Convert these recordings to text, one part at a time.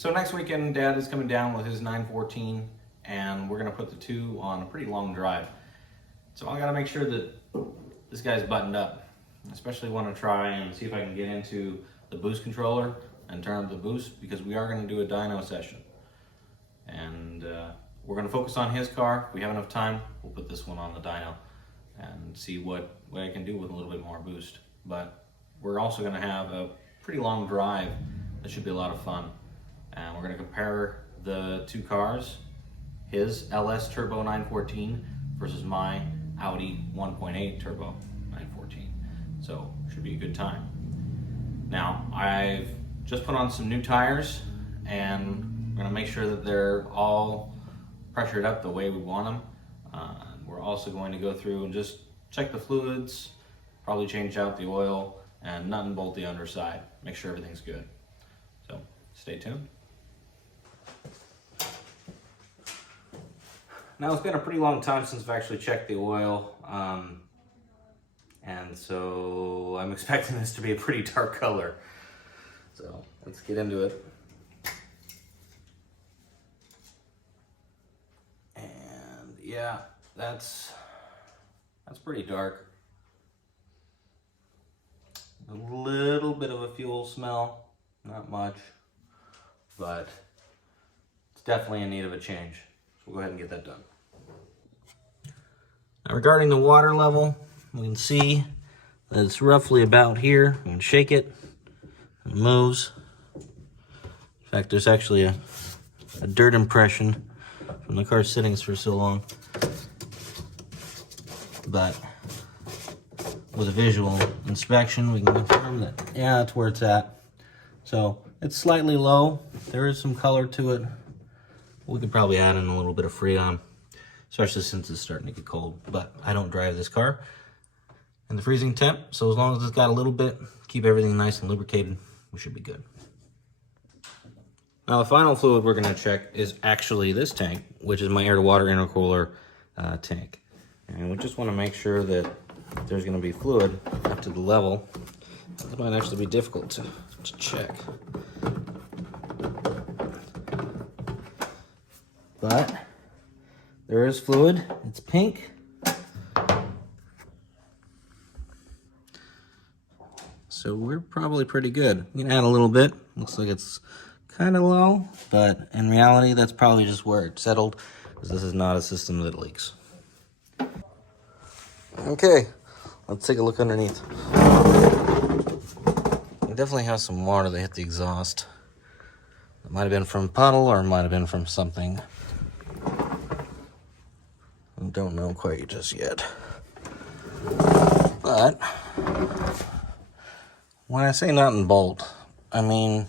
So next weekend, Dad is coming down with his 914, and we're gonna put the two on a pretty long drive. So I gotta make sure that this guy's buttoned up. I especially want to try and see if I can get into the boost controller and turn up the boost, because we are gonna do a dyno session. And we're gonna focus on his car. If we have enough time, we'll put this one on the dyno and see what I can do with a little bit more boost. But we're also gonna have a pretty long drive that should be a lot of fun. And we're going to compare the two cars, his LS Turbo 914 versus my Audi 1.8 Turbo 914. So should be a good time. Now I've just put on some new tires, and I'm going to make sure that they're all pressured up the way we want them. We're also going to go through and just check the fluids, probably change out the oil, and nut and bolt the underside. Make sure everything's good. So stay tuned. Now it's been a pretty long time since I've actually checked the oil, and so I'm expecting this to be a pretty dark color. So let's get into it. And yeah, that's pretty dark. A little bit of a fuel smell, not much, but it's definitely in need of a change. So we'll go ahead and get that done. Now regarding the water level, we can see that it's roughly about here. We can shake it, it moves. In fact, there's actually a dirt impression from the car sitting for so long. But with a visual inspection, we can confirm that, yeah, that's where it's at. So it's slightly low. There is some color to it. We could probably add in a little bit of Freon, especially since it's starting to get cold. But I don't drive this car in the freezing temp, so as long as it's got a little bit, keep everything nice and lubricated, we should be good. Now the final fluid we're going to check is actually this tank, which is my air-to-water intercooler tank. And we just want to make sure that there's going to be fluid up to the level. This might actually be difficult to check. But there is fluid. It's pink. So we're probably pretty good. We can add a little bit. Looks like it's kind of low, but in reality, that's probably just where it settled, because this is not a system that leaks. Okay, let's take a look underneath. It definitely has some water that hit the exhaust. It might have been from puddle, or it might have been from something. I don't know quite just yet. But when I say nut and bolt, I mean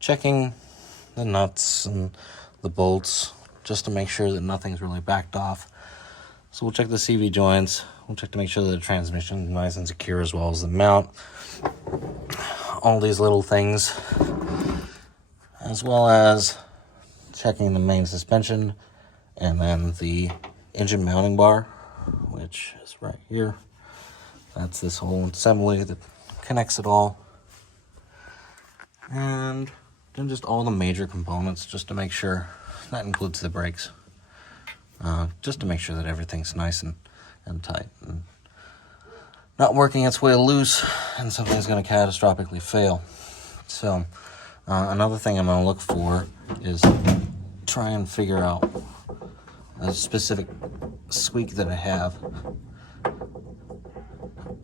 checking the nuts and the bolts just to make sure that nothing's really backed off. So we'll check the CV joints. We'll check to make sure that the transmission is nice and secure, as well as the mount. All these little things, as well as checking the main suspension, and then the engine mounting bar, which is right here. That's this whole assembly that connects it all. And then just all the major components, just to make sure. That includes the brakes. Just to make sure that everything's nice and tight, and not working its way loose and something's going to catastrophically fail. So another thing I'm going to look for is try and figure out a specific squeak that I have.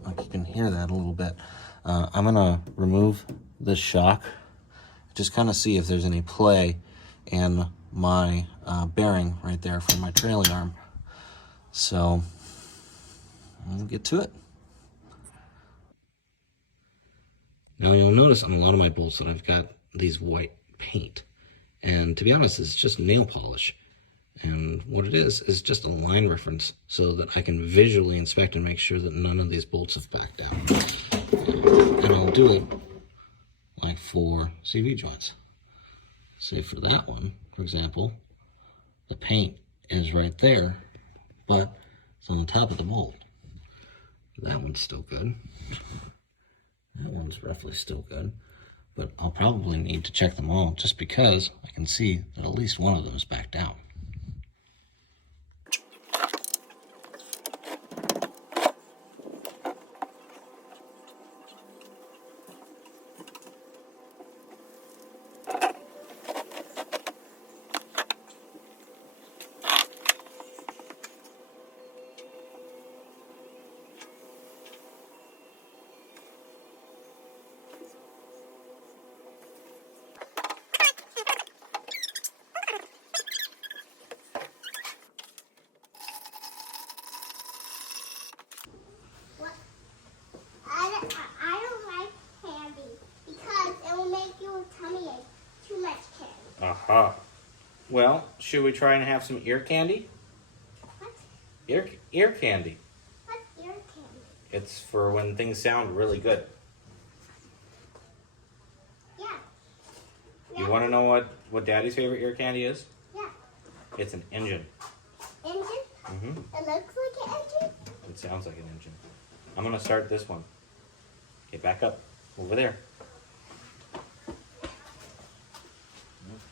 Like you can hear that a little bit. I'm going to remove this shock, just kind of see if there's any play in my bearing right there for my trailing arm. So we'll get to it. Now you'll notice on a lot of my bolts that I've got these white paint, and to be honest, it's just nail polish. And what it is just a line reference so that I can visually inspect and make sure that none of these bolts have backed out. And I'll do it like for CV joints. Say for that one, for example, the paint is right there, but it's on the top of the bolt. That one's still good. That one's roughly still good. but I'll probably need to check them all just because I can see that at least one of them is backed out. Aha. Well, should we try and have some ear candy? What? Ear candy. What's ear candy? It's for when things sound really good. Yeah. You want to know what Daddy's favorite ear candy is? Yeah. It's an engine. Engine? Mm-hmm. It looks like an engine? It sounds like an engine. I'm going to start this one. Get back up. Over there.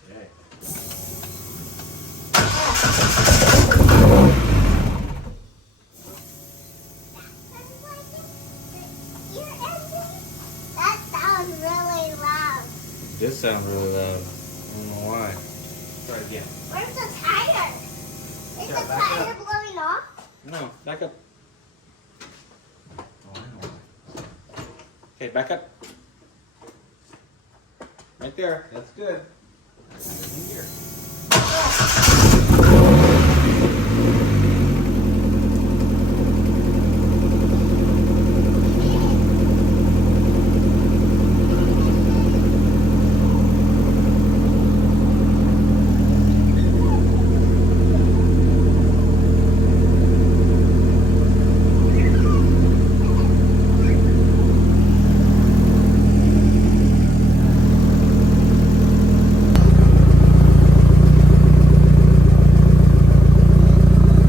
Okay. That sounds really loud. It does sound really loud. I don't know why. Try it again. Where's the tire? Is Yeah, the back tire up. blowing off? No, back up. Oh, I know. Okay, back up. Right there. That's good. That's in here.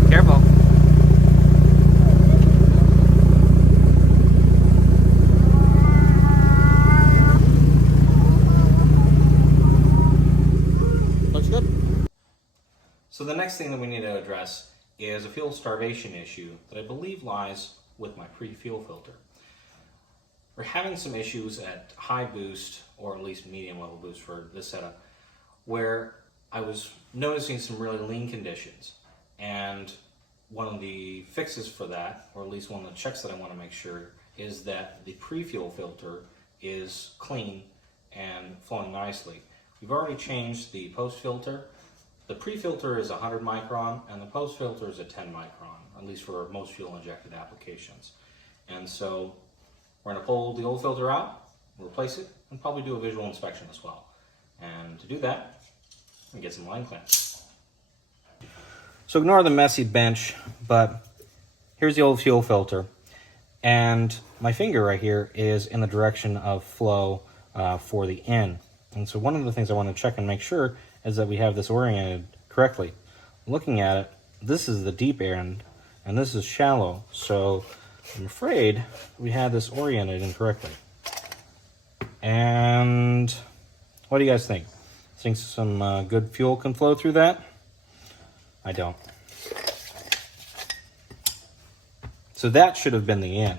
Careful. Looks good. So the next thing that we need to address is a fuel starvation issue that I believe lies with my pre-fuel filter. We're having some issues at high boost, or at least medium level boost for this setup, where I was noticing some really lean conditions. And one of the fixes for that, or at least one of the checks that I want to make sure, is that the pre-fuel filter is clean and flowing nicely. We've already changed the post filter. The pre-filter is 100 micron and the post filter is a 10 micron, at least for most fuel injected applications. And so we're going to pull the old filter out, replace it, and probably do a visual inspection as well. And to do that, we get some line clamps. So ignore the messy bench, but here's the old fuel filter. And my finger right here is in the direction of flow for the in. And so one of the things I want to check and make sure is that we have this oriented correctly. Looking at it, this is the deep end and this is shallow. So I'm afraid we had this oriented incorrectly. And what do you guys think? Think some good fuel can flow through that? I don't. So that should have been the in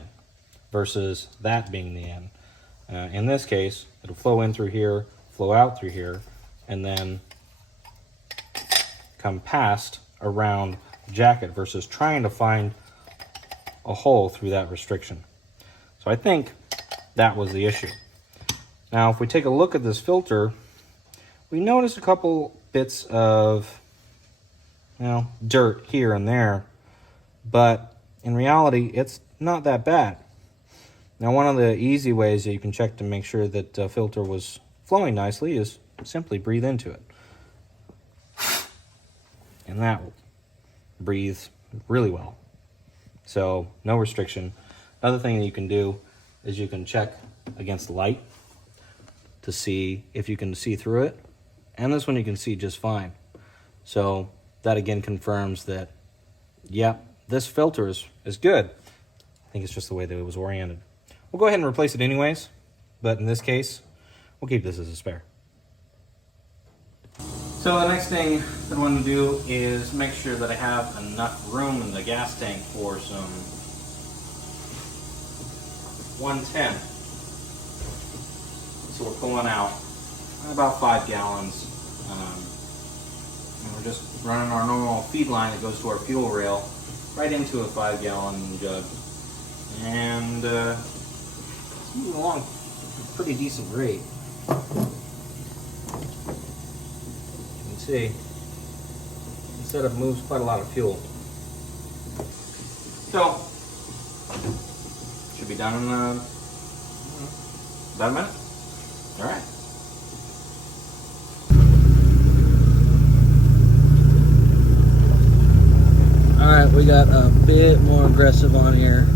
versus that being the in. In this case, it'll flow in through here, flow out through here, and then come past around the jacket versus trying to find a hole through that restriction. So I think that was the issue. Now, if we take a look at this filter, we notice a couple bits of dirt here and there, but in reality, it's not that bad. Now, one of the easy ways that you can check to make sure that the filter was flowing nicely is simply breathe into it. And that breathes really well. So, no restriction. Another thing that you can do is you can check against light to see if you can see through it. And this one you can see just fine. So, that again confirms that, yep, this filter is good. I think it's just the way that it was oriented. We'll go ahead and replace it anyways, but in this case, We'll keep this as a spare. So the next thing that I want to do is make sure that I have enough room in the gas tank for some 110. So we're pulling out about 5 gallons. And we're just running our normal feed line that goes to our fuel rail right into a 5-gallon jug. And it's moving along at a pretty decent rate. See, the setup moves quite a lot of fuel. So, should be done in about a minute. All right. All right, we got a bit more aggressive on here.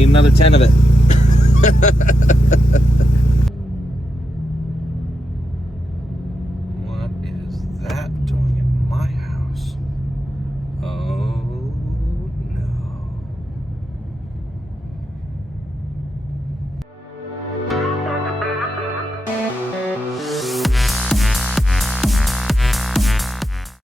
Another 10 of it.